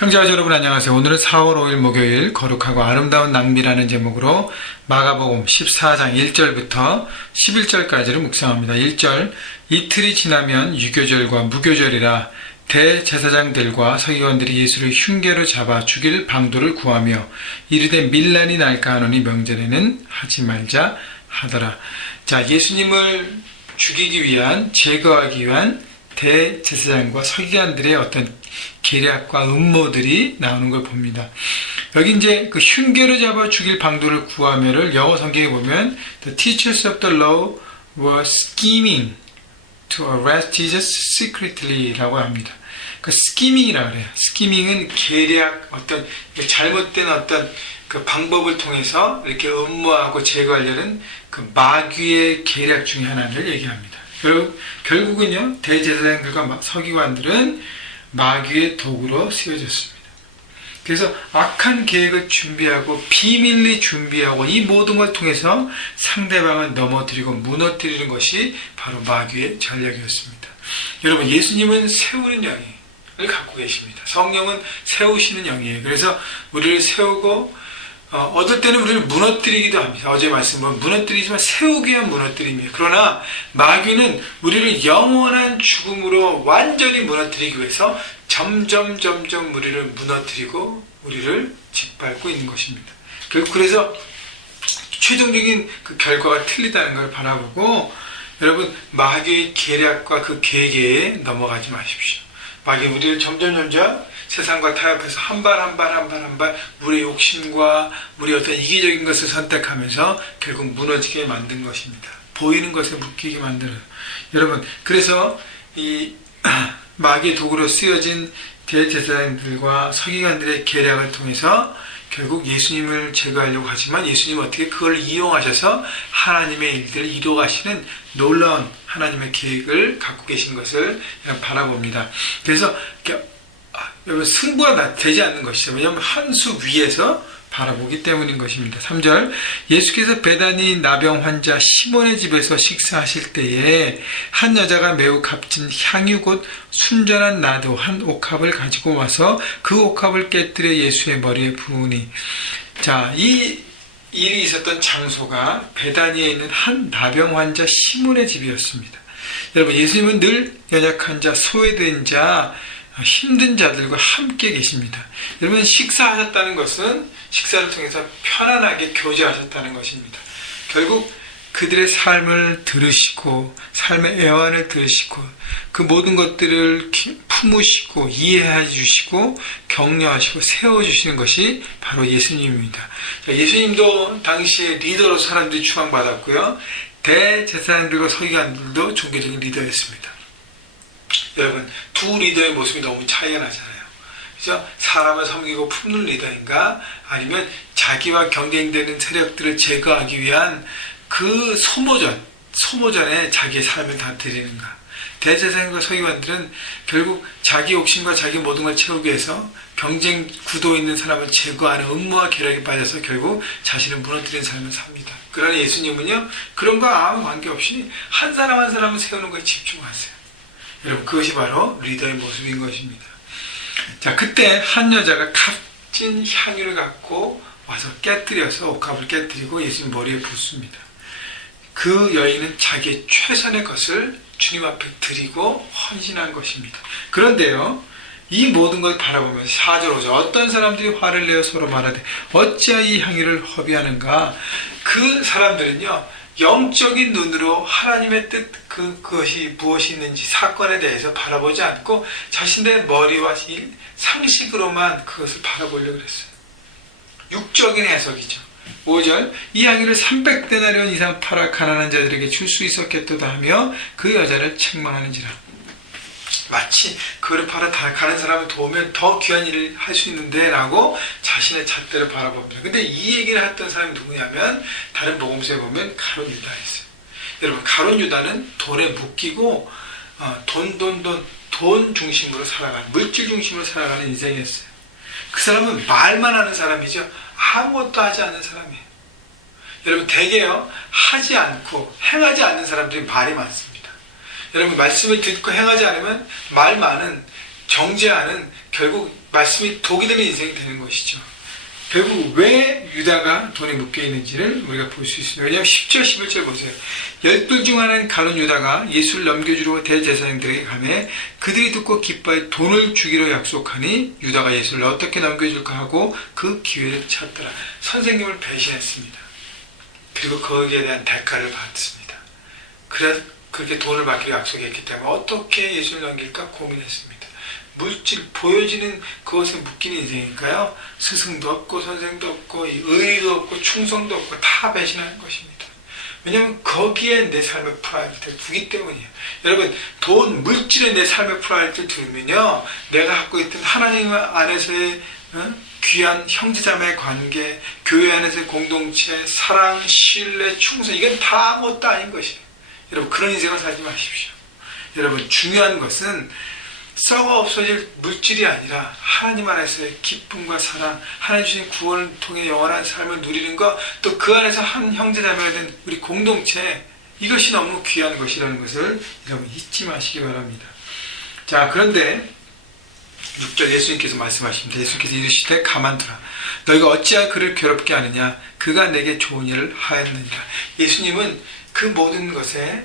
형제와 여러분 안녕하세요. 오늘은 4월 5일 목요일 거룩하고 아름다운 낭비라는 제목으로 마가복음 14장 1절부터 11절까지를 묵상합니다. 1절, 이틀이 지나면 유교절과 무교절이라 대제사장들과 서기관들이 예수를 흉계로 잡아 죽일 방도를 구하며 이르되 밀란이 날까 하노니 명절에는 하지 말자 하더라. 자, 예수님을 죽이기 위한, 제거하기 위한 대제사장과 서기관들의 어떤 계략과 음모들이 나오는 걸 봅니다. 여기 이제 그 흉계로 잡아 죽일 방도를 구하며를 영어 성경에 보면 The teachers of the law were scheming to arrest Jesus secretly 라고 합니다. 그 scheming이라고 그래요. scheming은 계략, 어떤 잘못된 어떤 그 방법을 통해서 이렇게 음모하고 제거하려는 그 마귀의 계략 중에 하나를 얘기합니다. 결국은요, 대제사장들과 서기관들은 마귀의 도구로 쓰여졌습니다. 그래서 악한 계획을 준비하고 비밀리 준비하고 이 모든 걸 통해서 상대방을 넘어뜨리고 무너뜨리는 것이 바로 마귀의 전략이었습니다. 여러분, 예수님은 세우는 영을 갖고 계십니다. 성령은 세우시는 영이에요. 그래서 우리를 세우고 어떨 때는 우리를 무너뜨리기도 합니다. 어제 말씀은 무너뜨리지만 세우기 위한 무너뜨림이에요. 그러나 마귀는 우리를 영원한 죽음으로 완전히 무너뜨리기 위해서 점점 우리를 무너뜨리고 우리를 짓밟고 있는 것입니다. 그래서 최종적인 그 결과가 틀리다는 걸 바라보고 여러분, 마귀의 계략과 그 계계에 넘어가지 마십시오. 마귀는 우리를 점점 세상과 타협해서 한 발 우리의 욕심과 우리의 어떤 이기적인 것을 선택하면서 결국 무너지게 만든 것입니다. 보이는 것에 묶이게 만들어요. 여러분, 그래서 이 마귀의 도구로 쓰여진 대제사장들과 서기관들의 계략을 통해서 결국 예수님을 제거하려고 하지만 예수님은 어떻게 그걸 이용하셔서 하나님의 일들을 이루어가시는 놀라운 하나님의 계획을 갖고 계신 것을 바라봅니다. 그래서 여러분, 승부가 되지 않는 것이죠. 왜냐하면 한 수 위에서 바라보기 때문인 것입니다. 3절, 예수께서 베다니 나병 환자 시몬의 집에서 식사하실 때에 한 여자가 매우 값진 향유 곧 순전한 나도 한 옥합을 가지고 와서 그 옥합을 깨뜨려 예수의 머리에 부으니. 자, 이 일이 있었던 장소가 베다니에 있는 한 나병 환자 시몬의 집이었습니다. 여러분, 예수님은 늘 연약한 자, 소외된 자, 힘든 자들과 함께 계십니다. 여러분, 식사하셨다는 것은 식사를 통해서 편안하게 교제하셨다는 것입니다. 결국 그들의 삶을 들으시고 삶의 애환을 들으시고 그 모든 것들을 품으시고 이해해 주시고 격려하시고 세워주시는 것이 바로 예수님입니다. 예수님도 당시에 리더로 사람들이 추앙받았고요, 대제사장들과 서기관들도 종교적인 리더였습니다. 여러분, 두 리더의 모습이 너무 차이가 나잖아요. 그래서 사람을 섬기고 품는 리더인가, 아니면 자기와 경쟁되는 세력들을 제거하기 위한 그 소모전에 자기의 삶을 다 드리는가. 대제사장과 서기관들은 결국 자기 욕심과 자기 모든 걸 채우기 위해서 경쟁 구도에 있는 사람을 제거하는 음모와 계략에 빠져서 결국 자신을 무너뜨리는 삶을 삽니다. 그러나 예수님은요, 그런 거 아무 관계없이 한 사람 한 사람을 세우는 것에 집중하세요. 여러분, 그것이 바로 리더의 모습인 것입니다. 자, 그때 한 여자가 값진 향유를 갖고 와서 깨뜨려서 옥합을 깨뜨리고 예수님 머리에 붓습니다. 그 여인은 자기의 최선의 것을 주님 앞에 드리고 헌신한 것입니다. 그런데요, 이 모든 걸 바라보면서 4절 5절, 어떤 사람들이 화를 내어 서로 말하되 어찌하여 이 향유를 허비하는가. 그 사람들은요, 영적인 눈으로 하나님의 뜻, 그것이 무엇이 있는지 사건에 대해서 바라보지 않고 자신의 머리와 상식으로만 그것을 바라보려고 그랬어요. 육적인 해석이죠. 5절, 이 향유를 300데나리온 이상 팔아 가난한 자들에게 줄 수 있었겠도다 하며 그 여자를 책망하는지라. 마치 그거를 팔아 다 가는 사람을 도우면 더 귀한 일을 할 수 있는데 라고 자신의 잣대를 바라봅니다. 근데 이 얘기를 했던 사람이 누구냐면 다른 복음서에 보면 가룟 유다였어요. 여러분, 가룟 유다는 돈에 묶이고 돈 중심으로 살아가는, 물질 중심으로 살아가는 인생이었어요. 그 사람은 말만 하는 사람이죠. 아무것도 하지 않는 사람이에요. 여러분, 대개요, 하지 않고 행하지 않는 사람들이 말이 많습니다. 여러분, 말씀을 듣고 행하지 않으면 말 많은, 정죄하는, 결국 말씀이 독이 되는 인생이 되는 것이죠. 결국 왜 유다가 돈에 묶여 있는지를 우리가 볼 수 있습니다. 왜냐하면 10절, 11절 보세요. 12 중 하나인 가룟 유다가 예수를 넘겨주려고 대제사장들에게 가매 그들이 듣고 기뻐해 돈을 주기로 약속하니 유다가 예수를 어떻게 넘겨줄까 하고 그 기회를 찾더라. 선생님을 배신했습니다. 그리고 거기에 대한 대가를 받습니다. 그래서 그렇게 돈을 받기로 약속했기 때문에 어떻게 예수를 넘길까 고민했습니다. 물질, 보여지는 그것에 묶이는 인생이니까요. 스승도 없고 선생도 없고 의의도 없고 충성도 없고 다 배신하는 것입니다. 왜냐하면 거기에 내 삶의 프라이어티를 두기 때문이에요. 여러분, 돈, 물질에 내 삶의 프라이어티를 두면요, 내가 갖고 있던 하나님 안에서의 귀한 형제자매의 관계, 교회 안에서의 공동체, 사랑, 신뢰, 충성, 이건 다 아무것도 아닌 것이에요. 여러분, 그런 인생을 살지 마십시오. 여러분, 중요한 것은 썩어 없어질 물질이 아니라 하나님 안에서의 기쁨과 사랑, 하나님 주신 구원을 통해 영원한 삶을 누리는 것, 또 그 안에서 한 형제자매가 된 우리 공동체, 이것이 너무 귀한 것이라는 것을 여러분 잊지 마시기 바랍니다. 자, 그런데 6절 예수님께서 말씀하십니다. 예수님께서 이르시되 가만두라. 너희가 어찌하여 그를 괴롭게 하느냐. 그가 내게 좋은 일을 하였느니라. 예수님은 그 모든 것에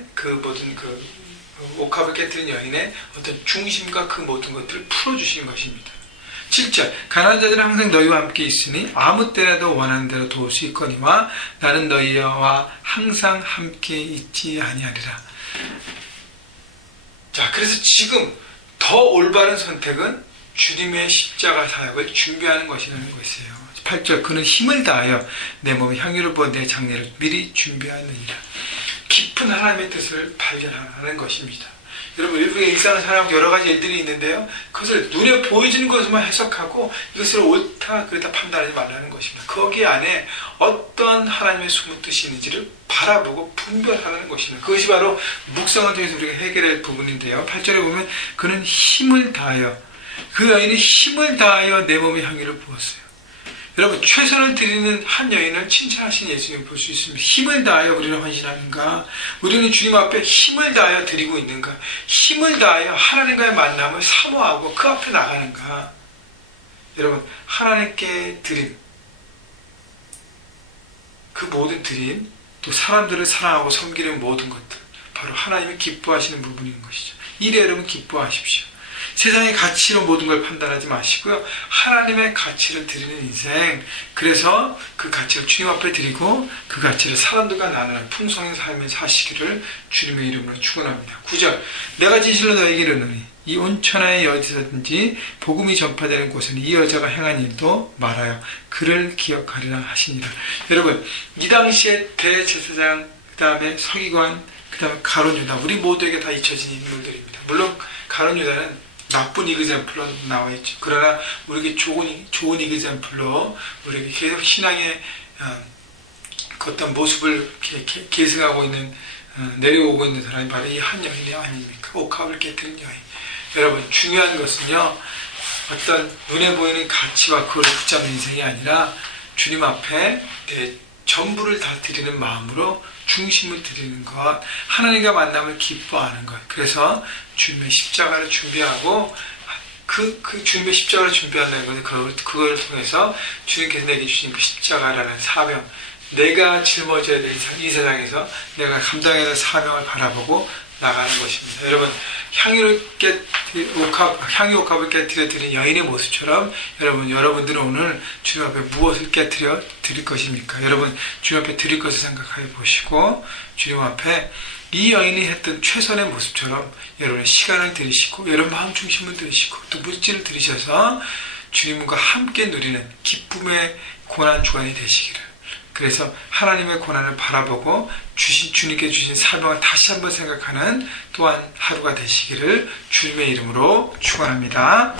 옥합을 깨뜨린 여인의 어떤 중심과 그 모든 것들을 풀어주시는 것입니다. 7절 가난한 자들은 항상 너희와 함께 있으니 아무 때라도 원하는 대로 도울 수 있거니와 나는 너희와 항상 함께 있지 아니하리라. 자, 그래서 지금 더 올바른 선택은 주님의 십자가 사역을 준비하는 것이라는 것이에요. 8절 그는 힘을 다하여 내 몸에 향유를 부어 내 장례를 미리 준비하느니라. 깊은 하나님의 뜻을 발견하는 것입니다. 여러분, 우리의 일상을 살아가고 여러 가지 일들이 있는데요, 그것을 눈에 보여지는 것만 해석하고 이것을 옳다 그렇다 판단하지 말라는 것입니다. 거기 안에 어떤 하나님의 숨은 뜻이 있는지를 바라보고 분별하라는 것입니다. 그것이 바로 묵상을 통해서 우리가 해결할 부분인데요. 8절에 보면 그는 힘을 다하여, 그 여인이 힘을 다하여 내 몸에 향유를 부었어요. 여러분, 최선을 드리는 한 여인을 칭찬하신 예수님을 볼 수 있습니다. 힘을 다하여 우리는 헌신하는가? 우리는 주님 앞에 힘을 다하여 드리고 있는가? 힘을 다하여 하나님과의 만남을 사모하고 그 앞에 나가는가? 여러분, 하나님께 드린 그 모든 드림, 또 사람들을 사랑하고 섬기는 모든 것들, 바로 하나님이 기뻐하시는 부분인 것이죠. 이래 여러분 기뻐하십시오. 세상의 가치로 모든 걸 판단하지 마시고요. 하나님의 가치를 드리는 인생, 그래서 그 가치를 주님 앞에 드리고 그 가치를 사람들과 나누는 풍성한 삶을 사시기를 주님의 이름으로 축원합니다. 9절 내가 진실로 너에게 이르노니 이 온천하에 어디서든지 복음이 전파되는 곳은 이 여자가 행한 일도 말하여 그를 기억하리라 하시니라. 여러분, 이 당시에 대제사장, 그 다음에 서기관, 그 다음에 가룟 유다, 우리 모두에게 다 잊혀진 인물들입니다. 물론 가룟 유다는 나쁜 이그젬플로 나와 있죠. 그러나 우리에게 좋은 이그젬플로 우리에게 계속 신앙의 어떤 모습을 계승하고 있는, 내려오고 있는 사람이 바로 이 한 여인이 아닙니까? 옥합을 깨뜨린 여인. 여러분, 중요한 것은요, 어떤 눈에 보이는 가치와 그걸 붙잡는 인생이 아니라 주님 앞에 내 전부를 다 드리는 마음으로 중심을 드리는 것, 하나님과 만남을 기뻐하는 것. 그래서 주님의 십자가를 준비하고 그 주님의 십자가를 준비한다는 것은 그걸 통해서 주님께서 내게 주신 그 십자가라는 사명, 내가 짊어져야 될 이 세상에서 내가 감당해야 될 사명을 바라보고 나가는 것입니다. 여러분, 향유 옥합을 깨뜨려 드린 여인의 모습처럼 여러분들은 오늘 주님 앞에 무엇을 깨뜨려 드릴 것입니까? 여러분, 주님 앞에 드릴 것을 생각해 보시고 주님 앞에 이 여인이 했던 최선의 모습처럼 여러분의 시간을 들이시고 여러분 마음 중심을 들이시고 또 물질을 들이셔서 주님과 함께 누리는 기쁨의 고난 주간이 되시기를, 그래서 하나님의 고난을 바라보고 주님께 주신 사명을 다시 한번 생각하는 또한 하루가 되시기를 주님의 이름으로 축원합니다.